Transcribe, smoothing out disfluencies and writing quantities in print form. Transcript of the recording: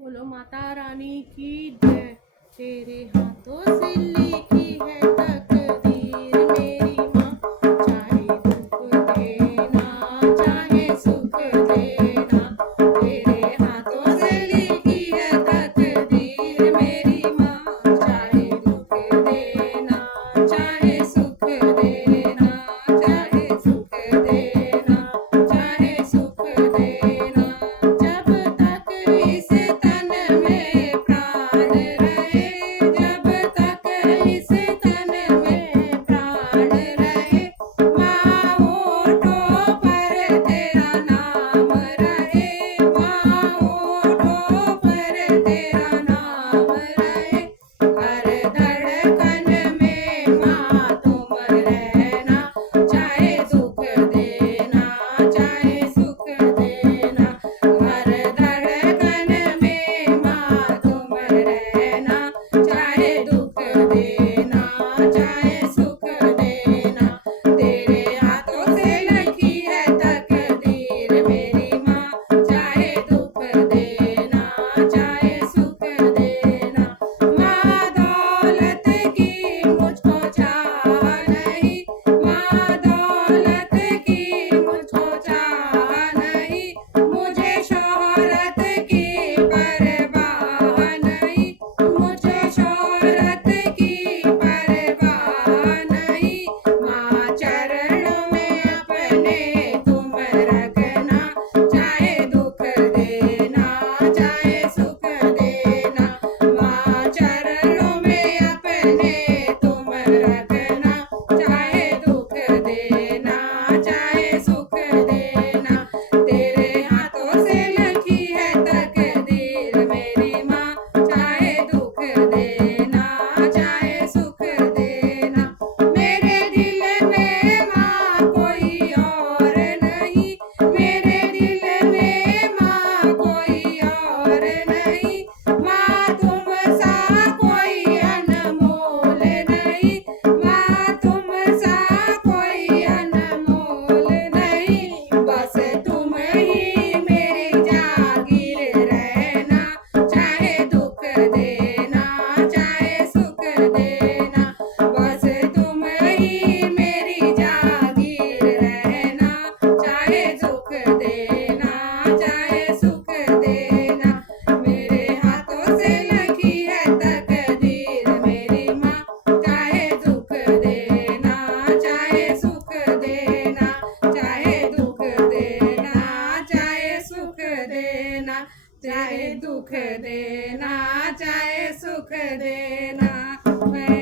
बोलो माता रानी की जय। तेरे हाथों से लिखी है तकदीर मेरी माँ, चाहे दुख देना चाहे सुख देना। तेरे हाथों से लिखी है तकदीर मेरी माँ, चाहे दुख देना चाहे सुख देना। चाहे सुख देना चाहे सुख देना। जब तक इस तन में प्राण रहे, जब तक इस तन में प्राण रहे, माँ होठों पर तेरा नाम रहे, माँ होठों पर तेरा नाम रहे। हर धड़कन में माँ तुम रहना, चाहे दुख देना चाहे सुख देना। हर धड़कन में माँ तुम रहना, चाहे दुख देना चाहे सुख देना। तेरे हाथों से लिखी है तकदीर मेरी माँ, चाहे दुख देना चाहे सुख देना। माँ दौलत की मुझको चाह नहीं, माँ दौलत की मुझको चाह नहीं। मुझे शोहरत की परवाह नहीं, मुझे शोहरत की परवाह नहीं। माँ चरणों में अपने तुम रखना, चाहे दुख देना चाहे सुख देना। माँ चरणों में अपने तुम रखना, चाहे दुख देना चाहे सुख देना। तेरे हाथों से लिखी है तकदीर मेरी माँ, चाहे दुख देना चाहे सुख देना। मेरे दिल में माँ कोई और नहीं, मेरे दिल में माँ कोई और नहीं। माँ तुम सा कोई अनमोल नहीं, माँ तुम सा कोई अनमोल नहीं। बस तुम ही मेरी जागीर रहना, चाहे दुख देना चाहे सुख देना। बस तुम ही मेरी जागीर रहना, चाहे दुख देना चाहे सुख देना। मेरे हाथों से लिखी है तकदीर मेरी माँ, चाहे दुख देना चाहे सुख देना। चाहे दुख देना चाहे सुख देना, चाहे दुख देना चाहे सुख देना। मैं